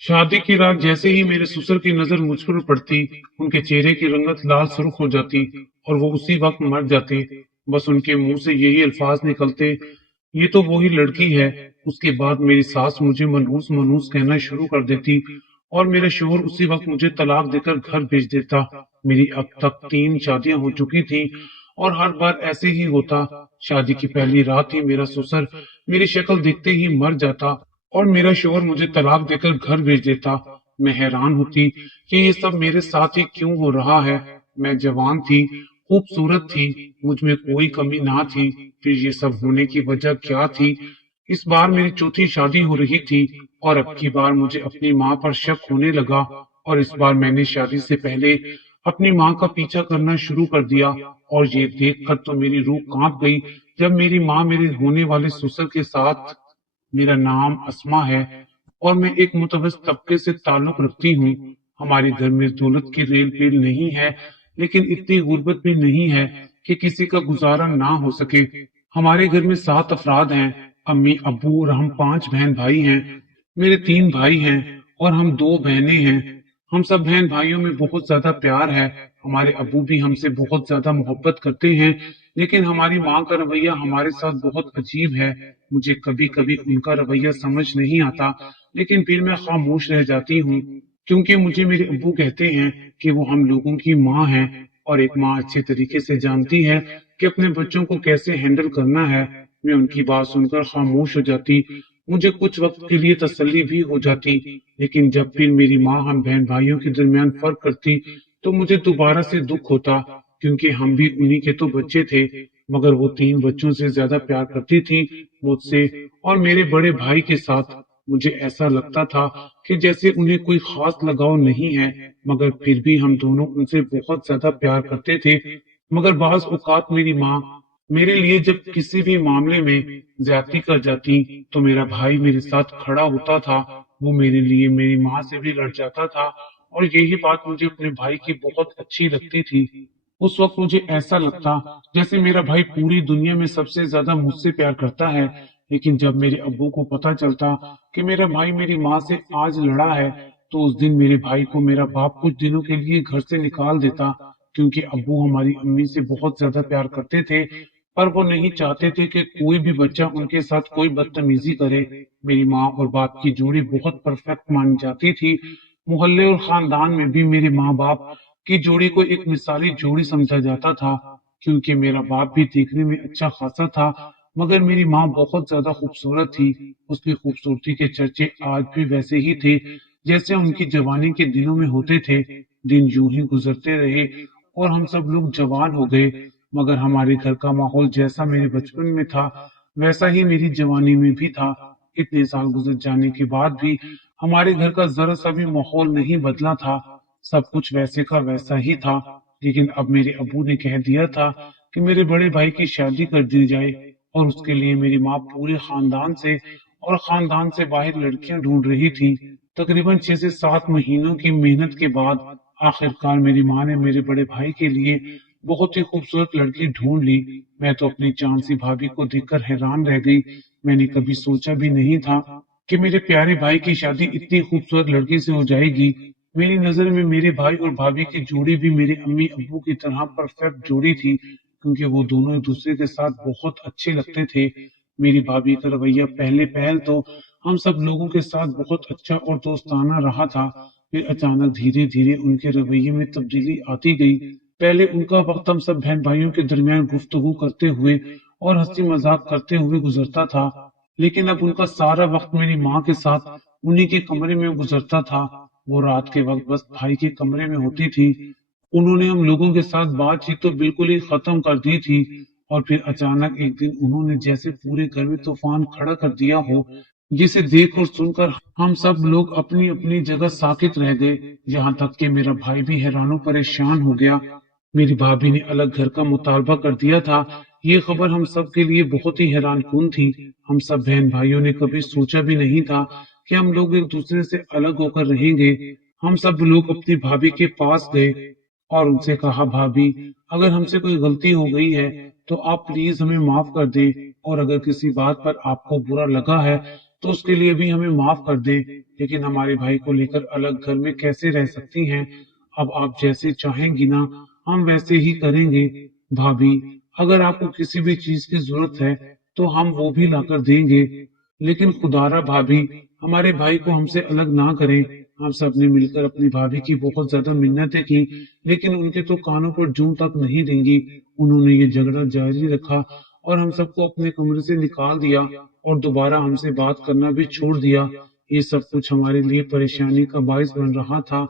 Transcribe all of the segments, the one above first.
शादी की रात जैसे ही मेरे ससुर की नजर मुझ पर पड़ती, उनके चेहरे की रंगत लाल सुर्ख हो जाती और वो उसी वक्त मर जाते। बस उनके मुंह से यही अल्फाज निकलते, ये तो वही लड़की है। उसके बाद मेरी सास मुझे मनहूस मनहूस कहना शुरू कर देती और मेरा शोहर उसी वक्त मुझे तलाक देकर घर भेज देता। मेरी अब तक 3 शादियां हो चुकी थी और हर बार ऐसे ही होता। शादी की पहली रात ही मेरा ससुर मेरी शक्ल देखते ही मर जाता और मेरा शोहर मुझे तलाक देकर घर भेज देता। मैं हैरान होती कि ये सब मेरे साथ ही क्यों हो रहा है। मैं जवान थी, खूबसूरत थी, मुझ में कोई कमी ना थी, फिर ये सब होने की वजह क्या थी। इस बार मेरी चौथी शादी हो रही थी और अब की बार मुझे अपनी माँ पर शक होने लगा और इस बार मैंने शादी से पहले अपनी माँ का पीछा करना शुरू कर दिया। और ये देखकर तो मेरी रूह कांप गई जब मेरी माँ मेरे होने वाले ससुर के साथ, मेरा नाम अस्मा है और मैं एक मुतवस्सित तबके से ताल्लुक रखती हूँ। हमारे घर में दौलत की रेल पेल नहीं है, लेकिन इतनी गुर्बत भी नहीं है कि किसी का गुजारा ना हो सके। हमारे घर में 7 अफराद हैं, अम्मी अब्बू और हम 5 बहन भाई हैं। मेरे 3 भाई हैं और हम 2 बहनें हैं। हम सब बहन भाइयों में बहुत ज्यादा प्यार है। हमारे अब्बू भी हमसे बहुत ज्यादा मोहब्बत करते हैं, लेकिन हमारी माँ का रवैया हमारे साथ बहुत अजीब है। मुझे कभी कभी उनका रवैया समझ नहीं आता, लेकिन फिर मैं खामोश रह जाती हूँ, क्योंकि मुझे मेरे अब्बू कहते हैं कि वो हम लोगों की माँ है और एक माँ अच्छे तरीके से जानती है कि अपने बच्चों को कैसे हैंडल करना है। मैं उनकी बात सुनकर खामोश हो जाती। मुझे कुछ वक्त के लिए तसल्ली भी हो जाती, लेकिन जब फिर मेरी माँ हम बहन भाइयों के दरमियान फर्क करती तो मुझे दोबारा से दुख होता, क्योंकि हम भी उन्हीं के तो बच्चे थे। मगर वो 3 बच्चों से ज्यादा प्यार करती थी मुझसे और मेरे बड़े भाई के साथ। मुझे ऐसा लगता था कि जैसे उन्हें कोई खास लगाव नहीं है, मगर फिर भी हम दोनों उनसे बहुत ज्यादा प्यार करते थे। मगर बाज औकात मेरी माँ मेरे लिए जब किसी भी मामले में ज्यादती कर जाती तो मेरा भाई मेरे साथ खड़ा होता था। वो मेरे लिए मेरी माँ से भी लड़ जाता था और यही बात मुझे अपने भाई की बहुत अच्छी लगती थी। उस वक्त मुझे ऐसा लगता जैसे मेरा भाई पूरी दुनिया में सबसे ज्यादा मुझसे प्यार करता है। लेकिन जब मेरे अब्बू को पता चलता कि मेरा भाई मेरी माँ से आज लड़ा है, तो उस दिन मेरे भाई को मेरा बाप कुछ दिनों के लिए घर से निकाल देता, क्योंकि अब्बू हमारी अम्मी से बहुत ज्यादा प्यार करते थे। पर वो नहीं चाहते थे कि कोई भी बच्चा उनके साथ कोई बदतमीजी करे। मेरी माँ और बाप की जोड़ी बहुत परफेक्ट मानी जाती थी। मोहल्ले और खानदान में भी मेरे माँ बाप की जोड़ी को एक मिसाली जोड़ी समझा जाता था, क्योंकि मेरा बाप भी देखने में अच्छा खासा था, मगर मेरी माँ बहुत ज्यादा खूबसूरत थी। उसकी खूबसूरती के चर्चे आज भी वैसे ही थे जैसे उनकी जवानी के दिनों में होते थे। दिन यूं ही गुजरते रहे और हम सब लोग जवान हो गए, मगर हमारे घर का माहौल जैसा मेरे बचपन में था वैसा ही मेरी जवानी में भी था। इतने साल गुजर जाने के बाद भी हमारे घर का जरा सा भी माहौल नहीं बदला था, सब कुछ वैसे का वैसा ही था। लेकिन अब मेरे अबू ने कह दिया था कि मेरे बड़े भाई की शादी कर दी जाए और उसके लिए मेरी माँ पूरे खानदान से और खानदान से बाहर लड़कियां ढूंढ रही थी। तकरीबन 6 से 7 महीनों की मेहनत के बाद आखिरकार मेरी माँ ने मेरे बड़े भाई के लिए बहुत ही खूबसूरत लड़की ढूंढ ली। मैं तो अपनी चांसी भाभी को देखकर हैरान रह गई। मैंने कभी सोचा भी नहीं था कि मेरे प्यारे भाई की शादी इतनी खूबसूरत लड़की से हो जाएगी। मेरी नजर में मेरे भाई और भाभी की जोड़ी भी मेरे अम्मी अब्बू की तरह परफेक्ट जोड़ी थी, क्योंकि वो दोनों एक दूसरे के साथ बहुत अच्छे लगते थे। मेरी भाभी का रवैया पहले पहल तो हम सब लोगों के साथ बहुत अच्छा और दोस्ताना रहा था, फिर अचानक धीरे धीरे उनके रवैये में तब्दीली आती गई। पहले उनका वक्त हम सब बहन भाइयों के दरमियान गुफ्तगू करते हुए और हंसी मजाक करते हुए गुजरता था, लेकिन अब उनका सारा वक्त मेरी माँ के साथ उन्हीं के कमरे में गुजरता था। वो रात के वक्त बस भाई के कमरे में होती थी। उन्होंने हम लोगों के साथ बातचीत तो बिल्कुल ही खत्म कर दी थी और फिर अचानक एक दिन उन्होंने जैसे पूरे घर में तूफान खड़ा कर दिया हो, जिसे देख और सुनकर हम सब लोग अपनी अपनी जगह साकित रह गए। यहाँ तक कि मेरा भाई भी हैरानों परेशान हो गया। मेरी भाभी ने अलग घर का मुतालबा कर दिया था। ये खबर हम सब के लिए बहुत ही हैरान कुन थी। हम सब बहन भाइयों ने कभी सोचा भी नहीं था कि हम लोग एक दूसरे से अलग होकर रहेंगे। हम सब लोग अपनी भाभी के पास गए और उनसे कहा, भाभी, अगर हमसे कोई गलती हो गई है तो आप प्लीज हमें माफ कर दें, और अगर किसी बात पर आपको बुरा लगा है तो उसके लिए भी हमें माफ कर दे, लेकिन हमारे भाई को लेकर अलग घर में कैसे रह सकती हैं। अब आप जैसे चाहेंगी ना, हम वैसे ही करेंगे। भाभी, अगर आपको किसी भी चीज की जरूरत है तो हम वो भी लाकर देंगे, लेकिन खुदारा भाभी, हमारे भाई को हमसे अलग ना करें। हम सब ने मिलकर अपनी भाभी की बहुत ज्यादा मिन्नतें की, लेकिन उनके तो कानों पर जूं तक नहीं देंगी। उन्होंने ये झगड़ा जारी रखा और हम सबको अपने कमरे से निकाल दिया और दोबारा हमसे बात करना भी छोड़ दिया। ये सब कुछ हमारे लिए परेशानी का बायस बन रहा था।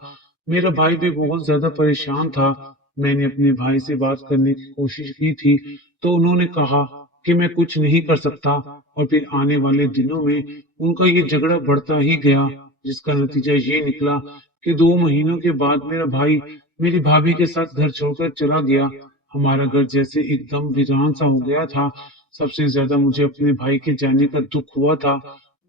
मेरा भाई भी बहुत ज्यादा परेशान था। मैंने अपने भाई से बात करने की कोशिश की थी, तो उन्होंने कहा कि मैं कुछ नहीं कर सकता, और फिर आने वाले दिनों में उनका ये झगड़ा बढ़ता ही गया, जिसका नतीजा ये निकला कि 2 महीनों के बाद मेरा भाई मेरी भाभी के साथ घर छोड़कर चला गया। हमारा घर जैसे एकदम वीरान सा हो गया था। सबसे ज्यादा मुझे अपने भाई के जाने का दुख हुआ था,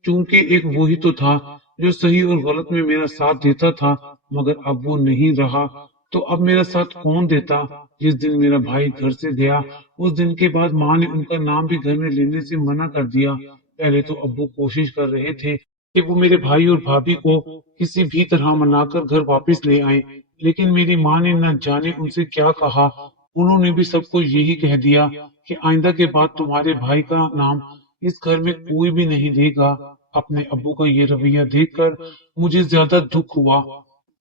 क्योंकि एक वही तो था जो सही और गलत में मेरा साथ देता था, मगर अब वो नहीं रहा। तो अब मेरा साथ कौन देता। जिस दिन मेरा भाई घर से गया, उस दिन के बाद माँ ने उनका नाम भी घर में लेने से मना कर दिया। पहले तो अब्बू कोशिश कर रहे थे कि वो मेरे भाई और भाभी को किसी भी तरह मनाकर घर वापस ले आए, लेकिन मेरी माँ ने न जाने उनसे क्या कहा। उन्होंने भी सबको यही कह दिया कि आइंदा के बाद तुम्हारे भाई का नाम इस घर में कोई भी नहीं लेगा। अपने अब्बू का ये रवैया देखकर मुझे ज्यादा दुख हुआ।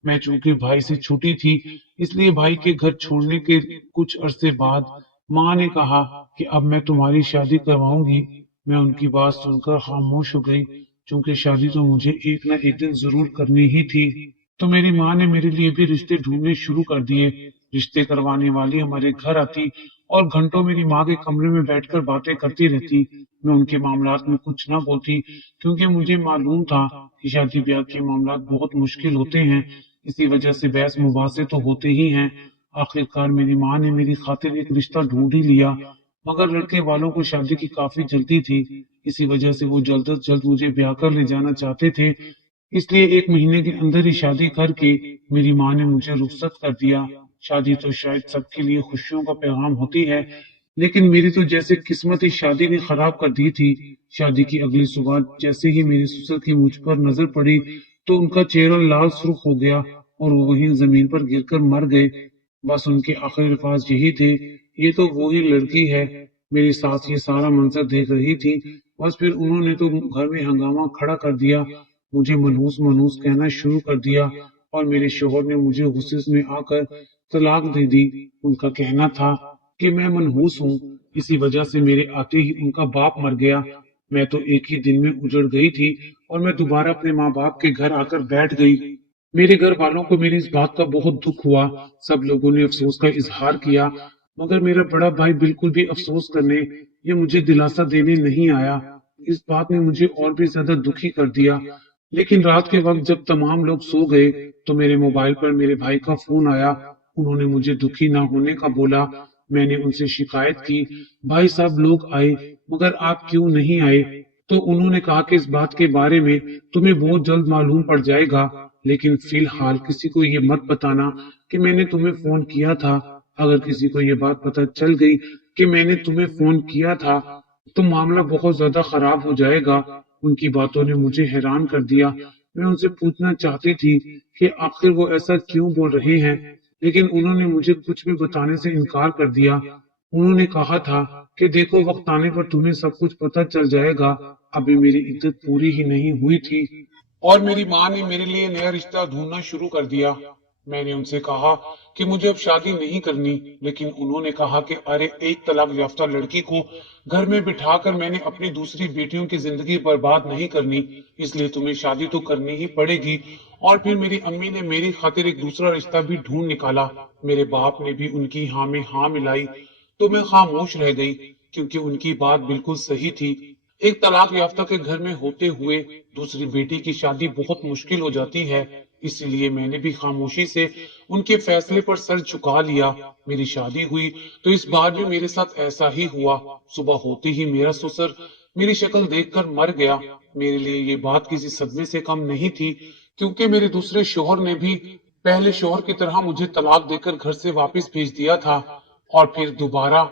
मैं चूंकि भाई से छोटी थी, इसलिए भाई के घर छोड़ने के कुछ अरसे बाद माँ ने कहा कि अब मैं तुम्हारी शादी करवाऊंगी। मैं उनकी बात सुनकर खामोश हो गई, क्योंकि शादी तो मुझे एक न एक दिन जरूर करनी ही थी। तो मेरी माँ ने मेरे लिए भी रिश्ते ढूंढने शुरू कर दिए। रिश्ते करवाने वाली हमारे घर आती और घंटों मेरी माँ के कमरे में बैठकर बातें करती रहती। मैं उनके मामलात में कुछ ना बोलती, क्योंकि मुझे मालूम था कि शादी ब्याह के मामलात बहुत मुश्किल होते हैं। इसी वजह से बहस मुबासे तो होते ही हैं। आखिरकार मेरी माँ ने मेरी खातिर एक रिश्ता ढूंढ ही लिया, मगर लड़के वालों को शादी की काफी जल्दी थी। इसी वजह से वो जल्द अज जल्द मुझे ब्याह कर ले जाना चाहते थे। इसलिए 1 महीने के अंदर ही शादी करके मेरी माँ ने मुझे रुखसत कर दिया। शादी तो शायद सबके लिए खुशियों का पैगाम होती है, लेकिन मेरी तो जैसे किस्मत ही शादी ने खराब कर दी थी। शादी की अगली सुबह जैसे ही मेरे ससुर की मुझ पर नजर पड़ी, तो उनका चेहरा लाल सुर्ख हो गया और वो वहीं जमीन पर गिरकर मर गए। बस उनके आखिरी अल्फाज यही थे, ये तो वो ही लड़की है। मेरी सास ये सारा मंजर देख रही थी। बस फिर उन्होंने तो घर में हंगामा खड़ा कर दिया, मुझे मनहूस मनहूस कहना शुरू कर दिया, और मेरे शोहर ने मुझे गुस्से में आकर तलाक दे दी। उनका कहना था कि मैं मनहूस हूँ, इसी वजह से मेरे आते ही उनका बाप मर गया। मैं तो एक ही दिन में उजड़ गई थी और मैं दोबारा अपने माँ बाप के घर आकर बैठ गई। मेरे घर वालों को मेरी इस बात का बहुत दुख हुआ। सब लोगों ने अफसोस का इजहार किया, मगर मेरा बड़ा भाई बिल्कुल भी अफसोस करने या मुझे दिलासा देने नहीं आया। इस बात ने मुझे और भी ज्यादा दुखी कर दिया। लेकिन रात के वक्त जब तमाम लोग सो गए, तो मेरे मोबाइल पर मेरे भाई का फोन आया। उन्होंने मुझे दुखी ना होने का बोला। मैंने उनसे शिकायत की, भाई साहब लोग आए, मगर आप क्यों नहीं आए। तो उन्होंने कहा कि इस बात के बारे में तुम्हें बहुत जल्द मालूम पड़ जाएगा, लेकिन फिलहाल किसी को ये मत बताना कि मैंने तुम्हें फोन किया था। अगर किसी को ये बात पता चल गई कि मैंने तुम्हें फोन किया था, तो मामला बहुत ज्यादा खराब हो जाएगा। उनकी बातों ने मुझे हैरान कर दिया। मैं उनसे पूछना चाहती थी कि आखिर वो ऐसा क्यों बोल रहे हैं, लेकिन उन्होंने मुझे कुछ भी बताने से इनकार कर दिया। उन्होंने कहा था कि देखो, वक्त आने पर तुम्हें सब कुछ पता चल जाएगा। अभी मेरी इद्दत पूरी ही नहीं हुई थी और मेरी माँ ने मेरे लिए नया रिश्ता ढूंढना शुरू कर दिया। मैंने उनसे कहा कि मुझे अब शादी नहीं करनी, लेकिन उन्होंने कहा कि अरे, एक तलाक याफ्ता लड़की को घर में बिठाकर मैंने अपनी दूसरी बेटियों की जिंदगी बर्बाद नहीं करनी, इसलिए तुम्हें शादी तो करनी ही पड़ेगी। और फिर मेरी अम्मी ने मेरी खातिर एक दूसरा रिश्ता भी ढूंढ निकाला। मेरे बाप ने भी उनकी हाँ में हाँ मिलाई, तो मैं खामोश रह गई, क्योंकि उनकी बात बिल्कुल सही थी। एक तलाक याफ्ता के घर में होते हुए दूसरी बेटी की शादी बहुत मुश्किल हो जाती है। इसीलिए मैंने भी खामोशी से उनके फैसले पर सर झुका लिया। मेरी शादी हुई तो इस बार भी मेरे साथ ऐसा ही हुआ। सुबह होते ही मेरा ससुर मेरी शक्ल देखकर मर गया। मेरे लिए ये बात किसी सदमे से कम नहीं थी, क्योंकि मेरे दूसरे शोहर ने भी पहले शोहर की तरह मुझे तलाक देकर घर से वापस भेज दिया था, और फिर दोबारा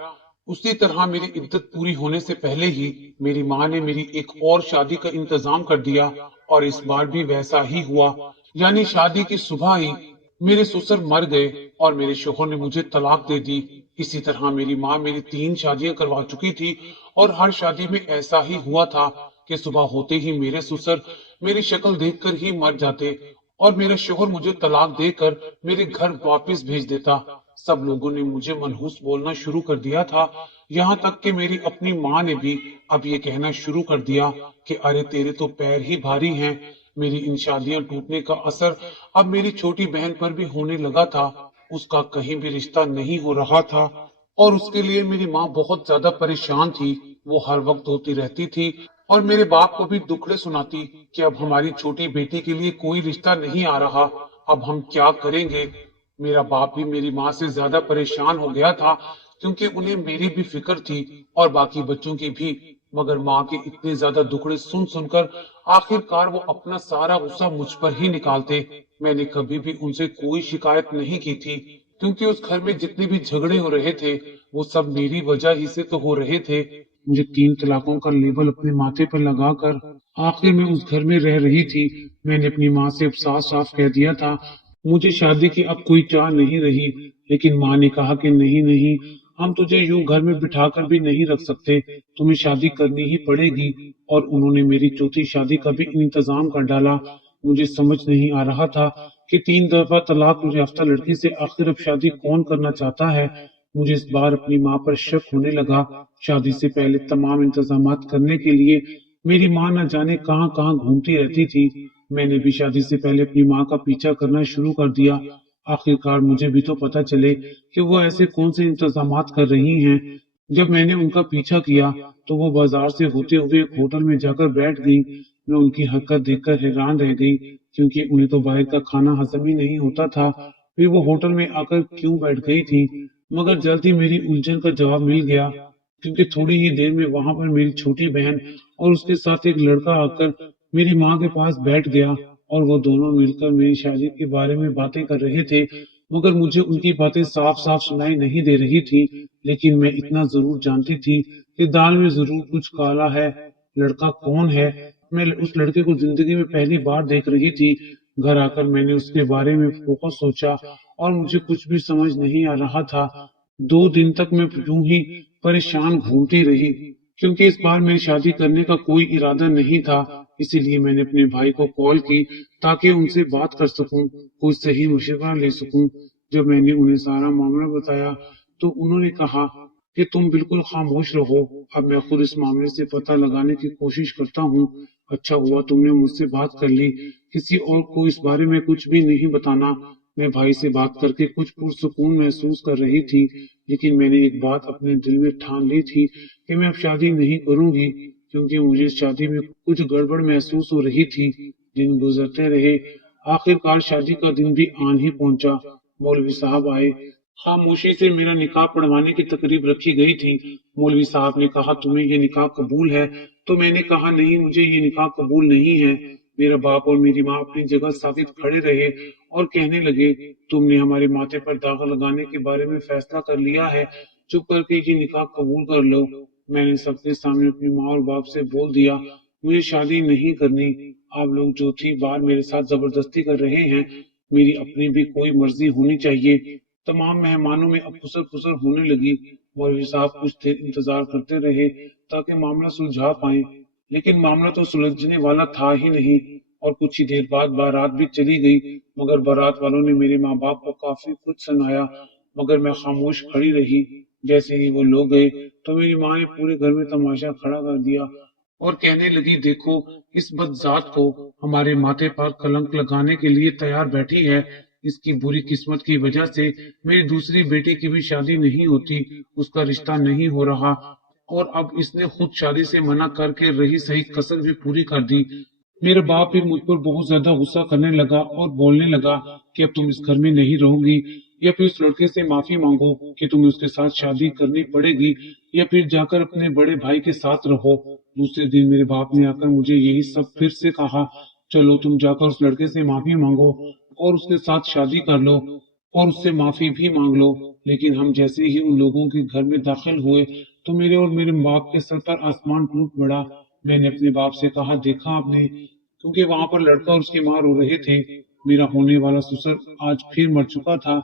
उसी तरह मेरी इद्दत पूरी होने से पहले ही मेरी माँ ने मेरी एक और शादी का इंतजाम कर दिया और इस बार भी वैसा ही हुआ। यानी शादी की सुबह ही मेरे ससुर मर गए और मेरे शोहर ने मुझे तलाक दे दी। इसी तरह मेरी माँ मेरी 3 शादियां करवा चुकी थी और हर शादी में ऐसा ही हुआ था कि सुबह होते ही मेरे ससुर मेरी शक्ल देखकर ही मर जाते और मेरा शोहर मुझे तलाक देकर मेरे घर वापस भेज देता। सब लोगों ने मुझे मनहूस बोलना शुरू कर दिया था, यहाँ तक कि मेरी अपनी माँ ने भी अब ये कहना शुरू कर दिया कि अरे तेरे तो पैर ही भारी हैं। मेरी इन शादियां टूटने का असर अब मेरी छोटी बहन पर भी होने लगा था। उसका कहीं भी रिश्ता नहीं हो रहा था और उसके लिए मेरी माँ बहुत ज्यादा परेशान थी। वो हर वक्त रोती रहती थी और मेरे बाप को भी दुखड़े सुनाती कि अब हमारी छोटी बेटी के लिए कोई रिश्ता नहीं आ रहा, अब हम क्या करेंगे। मेरा बाप भी मेरी माँ से ज्यादा परेशान हो गया था क्योंकि उन्हें मेरी भी फिक्र थी और बाकी बच्चों की भी। मगर माँ के इतने ज्यादा दुखड़े सुन सुनकर आखिरकार वो अपना सारा गुस्सा मुझ पर ही निकालते। मैंने कभी भी उनसे कोई शिकायत नहीं की थी क्योंकि उस घर में जितने भी झगड़े हो रहे थे वो सब मेरी वजह ही से तो हो रहे थे। मुझे 3 तलाकों का लेबल अपने माथे पर लगाकर आखिर में उस घर में रह रही थी। मैंने अपनी माँ से अब साफ साफ कह दिया था मुझे शादी की अब कोई चाह नहीं रही। लेकिन माँ ने कहा कि नहीं नहीं, हम तुझे यूं घर में बिठाकर भी नहीं रख सकते, तुम्हें शादी करनी ही पड़ेगी। और उन्होंने मेरी चौथी शादी का भी इंतजाम कर डाला। मुझे समझ नहीं आ रहा था कि 3 दफा तलाक याफ्ता लड़की से आखिर अब शादी कौन करना चाहता है। मुझे इस बार अपनी माँ पर शक होने लगा। शादी से पहले तमाम इंतजामात करने के लिए मेरी माँ न जाने कहाँ कहाँ घूमती रहती थी। मैंने भी शादी से पहले अपनी माँ का पीछा करना शुरू कर दिया। आखिरकार मुझे भी तो पता चले कि वो ऐसे कौन से इंतजामात कर रही हैं। जब मैंने उनका पीछा किया तो वो बाजार से होते हुए एक होटल में जाकर बैठ गई। मैं उनकी हरकत देखकर हैरान रह गई क्योंकि उन्हें तो बाहर का खाना हजम ही नहीं होता था। फिर वो होटल में आकर क्यों बैठ गई थी। मगर जल्दी मेरी उलझन का जवाब मिल गया क्योंकि थोड़ी ही देर में वहां पर मेरी छोटी बहन और उसके साथ एक लड़का आकर मेरी माँ के पास बैठ गया और वो दोनों मिलकर मेरी शादी के बारे में बातें कर रहे थे। मगर मुझे उनकी बातें साफ साफ सुनाई नहीं दे रही थी। लेकिन मैं इतना जरूर जानती थी कि दाल में जरूर कुछ काला है। लड़का कौन है? मैं उस लड़के को जिंदगी में पहली बार देख रही थी। घर आकर मैंने उसके बारे में बहुत सोचा और मुझे कुछ भी समझ नहीं आ रहा था। 2 दिन तक मैं यूं ही परेशान घूमती रही क्योंकि इस बार मेरी शादी करने का कोई इरादा नहीं था। इसीलिए मैंने अपने भाई को कॉल की ताकि उनसे बात कर सकूं, कोई सही मशवरा ले सकूं। जब मैंने उन्हें सारा मामला बताया तो उन्होंने कहा कि तुम बिल्कुल खामोश रहो, अब मैं खुद इस मामले से पता लगाने की कोशिश करता हूँ। अच्छा हुआ तुमने मुझसे बात कर ली, किसी और को इस बारे में कुछ भी नहीं बताना। मैं भाई से बात करके कुछ पुरसुकून महसूस कर रही थी, लेकिन मैंने एक बात अपने दिल में ठान ली थी कि मैं अब शादी नहीं करूंगी क्योंकि मुझे इस शादी में कुछ गड़बड़ महसूस हो रही थी। दिन गुजरते रहे, आखिरकार शादी का दिन भी आन ही पहुंचा। मौलवी साहब आए। खामोशी से मेरा निकाह पढ़वाने की तकरीब रखी गई थी। मौलवी साहब ने कहा तुम्हें ये निकाह कबूल है? तो मैंने कहा नहीं, मुझे ये निकाह कबूल नहीं है। मेरा बाप और मेरी माँ अपनी जगह साबित खड़े रहे और कहने लगे तुमने हमारे माथे पर दाग लगाने के बारे में फैसला कर लिया है, चुप करके ये निकाह कबूल कर लो। मैंने सबके सामने अपनी माँ और बाप से बोल दिया मुझे शादी नहीं करनी। आप लोग जो थी बार मेरे साथ जबरदस्ती कर रहे हैं, मेरी अपनी भी कोई मर्जी होनी चाहिए। तमाम मेहमानों में अब फुसर फुसर होने लगी। मौलवी साहब कुछ देर इंतजार करते रहे ताकि मामला सुलझा पाए, लेकिन मामला तो सुलझने वाला था ही नहीं। और कुछ ही देर बाद बारात भी चली गई, मगर बारात वालों ने मेरे माँ बाप को काफी कुछ सुनाया, मगर मैं खामोश खड़ी रही। जैसे ही वो लोग गए तो मेरी माँ ने पूरे घर में तमाशा खड़ा कर दिया और कहने लगी देखो इस बदजात को हमारे माथे पर कलंक लगाने के लिए तैयार बैठी है। इसकी बुरी किस्मत की वजह से मेरी दूसरी बेटी की भी शादी नहीं होती, उसका रिश्ता नहीं हो रहा और अब इसने खुद शादी से मना करके रही सही कसर भी पूरी कर दी। मेरा बाप भी मुझ पर बहुत ज्यादा गुस्सा करने लगा और बोलने लगा कि अब तुम इस घर में नहीं रहोगी, या फिर उस लड़के से माफी मांगो कि तुम्हें उसके साथ शादी करनी पड़ेगी, या फिर जाकर अपने बड़े भाई के साथ रहो। दूसरे दिन मेरे बाप ने आकर मुझे यही सब फिर से कहा चलो तुम जाकर उस लड़के से माफी मांगो और उसके साथ शादी कर लो। और उससे माफी भी मांग लो। लेकिन हम जैसे ही उन लोगों के घर में दाखिल हुए तो मेरे और मेरे बाप के सर पर आसमान टूट पड़ा। मैंने अपने बाप से कहा, देखा आपने, क्योंकि वहां पर लड़का और उसकी माँ रो रहे थे। मेरा होने वाला ससुर आज फिर मर चुका था।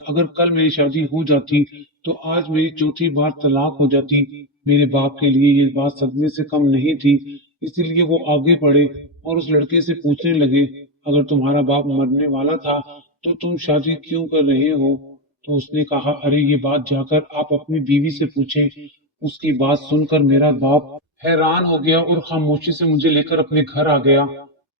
अगर कल मेरी शादी हो जाती तो आज मेरी चौथी बार तलाक हो जाती। मेरे बाप के लिए ये बात सदमे से कम नहीं थी। इसीलिए वो आगे बढ़े और उस लड़के से पूछने लगे, अगर तुम्हारा बाप मरने वाला था तो तुम शादी क्यों कर रहे हो? तो उसने कहा, अरे ये बात जाकर आप अपनी बीवी से पूछें। उसकी बात सुनकर मेरा बाप हैरान हो गया और खामोशी से मुझे लेकर अपने घर आ गया।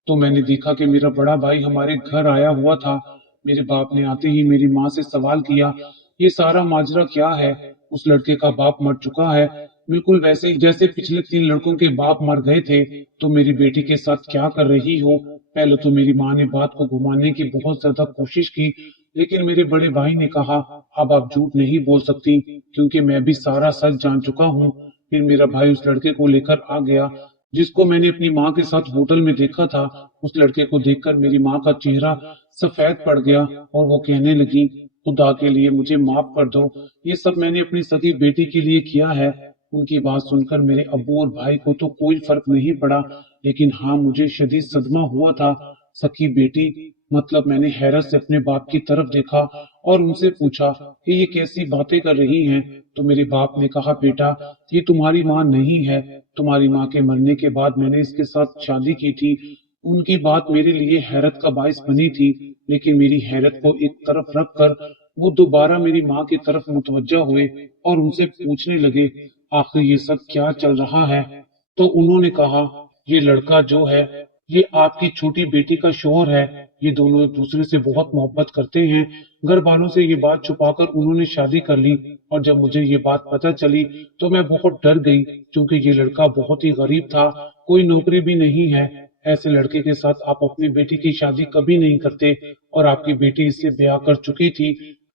तो मैंने देखा कि मेरा बड़ा भाई हमारे घर आया हुआ था। मेरे बाप ने आते ही मेरी माँ से सवाल किया, ये सारा माजरा क्या है? उस लड़के का बाप मर चुका है, बिल्कुल वैसे ही जैसे पिछले 3 लड़कों के बाप मर गए थे। तो मेरी बेटी के साथ क्या कर रही हो? पहले तो मेरी माँ ने बात को घुमाने की बहुत ज्यादा कोशिश की, लेकिन मेरे बड़े भाई ने कहा, अब आप झूठ नहीं बोल सकती, क्योंकि मैं भी सारा सच जान चुका हूँ। फिर मेरा भाई उस लड़के को लेकर आ गया जिसको मैंने अपनी माँ के साथ होटल में देखा था। उस लड़के को देखकर मेरी माँ का चेहरा सफेद पड़ गया और वो कहने लगी, खुदा के लिए मुझे माफ कर दो, ये सब मैंने अपनी सगी बेटी के लिए किया है। उनकी बात सुनकर मेरे अब्बू और भाई को तो कोई फर्क नहीं पड़ा, लेकिन हाँ, मुझे शदीद सदमा हुआ था। सकी बेटी मतलब? मैंने हैरत से अपने बाप की तरफ देखा और उनसे पूछा कि ये कैसी बातें कर रही हैं। तो मेरे बाप ने कहा, बेटा ये तुम्हारी माँ नहीं है। तुम्हारी माँ के मरने के बाद मैंने इसके साथ शादी की थी। उनकी बात मेरे लिए हैरत का बायस बनी थी, लेकिन मेरी हैरत को एक तरफ रखकर वो दोबारा मेरी माँ की तरफ मुतवज्जा हुए और उनसे पूछने लगे, आखिर ये सब क्या चल रहा है? तो उन्होंने कहा, ये लड़का जो है ये आपकी छोटी बेटी का शौहर है। ये दोनों एक दूसरे से बहुत मोहब्बत करते हैं। घर वालों से ये बात छुपाकर उन्होंने शादी कर ली, और जब मुझे ये बात पता चली तो मैं बहुत डर गई, क्योंकि ये लड़का बहुत ही गरीब था, कोई नौकरी भी नहीं है। ऐसे लड़के के साथ आप अपनी बेटी की शादी कभी नहीं करते, और आपकी बेटी इससे ब्याह कर चुकी थी।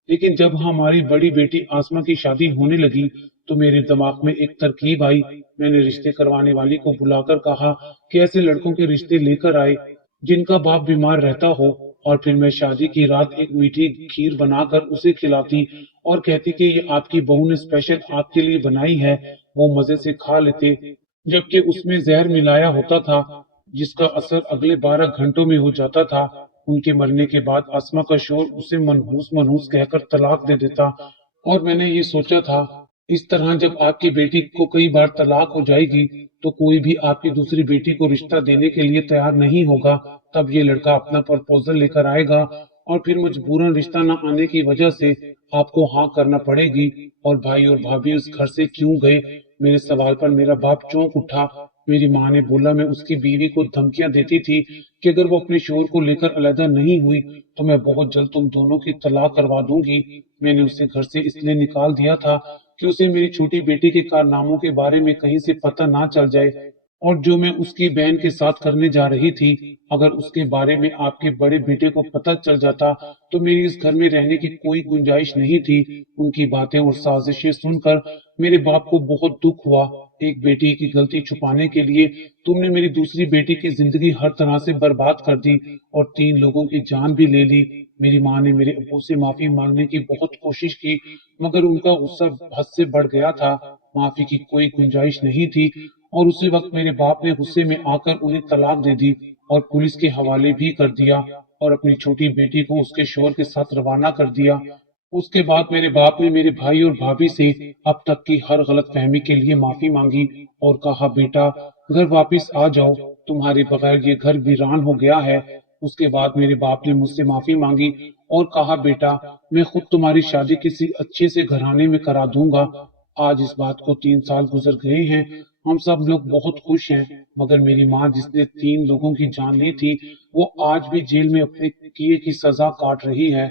लेकिन जब हमारी बड़ी बेटी आसमा की शादी होने लगी तो मेरे दिमाग में एक तरकीब आई। मैंने रिश्ते करवाने वाली को बुलाकर कहा कि ऐसे लड़कों के रिश्ते लेकर आए जिनका बाप बीमार रहता हो, और फिर मैं शादी की रात एक मीठी खीर बनाकर उसे खिलाती और कहती कि ये आपकी बहू ने स्पेशल आपके लिए बनाई है। वो मजे से खा लेते, जबकि उसमें जहर मिलाया होता था जिसका असर अगले 12 घंटों में हो जाता था। उनके मरने के बाद आसमा का शोर उसे मनहूस मनहूस कहकर तलाक दे देता। और मैंने ये सोचा था, इस तरह जब आपकी बेटी को कई बार तलाक हो जाएगी तो कोई भी आपकी दूसरी बेटी को रिश्ता देने के लिए तैयार नहीं होगा। तब ये लड़का अपना प्रपोजल लेकर आएगा और फिर मजबूरन रिश्ता न आने की वजह से आपको हाँ करना पड़ेगी। और भाई और भाभी उस घर से क्यों गए? मेरे सवाल पर मेरा बाप चौंक उठा। मेरी माँ ने बोला, मैं उसकी बीवी को धमकियां देती थी कि अगर वो अपने शोहर को लेकर अलहदा नहीं हुई तो मैं बहुत जल्द तुम दोनों की तलाक करवा दूंगी। मैंने उसे घर से इसलिए निकाल दिया था कि उसे मेरी छोटी बेटी के कारनामों के बारे में कहीं से पता ना चल जाए, और जो मैं उसकी बहन के साथ करने जा रही थी, अगर उसके बारे में आपके बड़े बेटे को पता चल जाता तो मेरी इस घर में रहने की कोई गुंजाइश नहीं थी। उनकी बातें और साजिशें सुनकर मेरे बाप को बहुत दुख हुआ। एक बेटी की गलती छुपाने के लिए तुमने मेरी दूसरी बेटी की जिंदगी हर तरह से बर्बाद कर दी और 3 लोगों की जान भी ले ली। मेरी माँ ने मेरे अब्बू से माफी मांगने की बहुत कोशिश की, मगर उनका गुस्सा हद से बढ़ गया था। माफी की कोई गुंजाइश नहीं थी, और उसी वक्त मेरे बाप ने गुस्से में आकर उन्हें तलाक दे दी और पुलिस के हवाले भी कर दिया, और अपनी छोटी बेटी को उसके शोहर के साथ रवाना कर दिया। उसके बाद मेरे बाप ने मेरे भाई और भाभी से अब तक की हर गलत फहमी के लिए माफी मांगी और कहा, बेटा घर वापस आ जाओ, तुम्हारे बगैर ये घर वीरान हो गया है। उसके बाद मेरे बाप ने मुझसे माफी मांगी और कहा, बेटा मैं खुद तुम्हारी शादी किसी अच्छे से घराने में करा दूंगा। आज इस बात को 3 साल गुजर गए हैं, हम सब लोग बहुत खुश हैं, मगर मेरी माँ जिसने 3 लोगों की जान ली थी वो आज भी जेल में अपने किए की सजा काट रही है।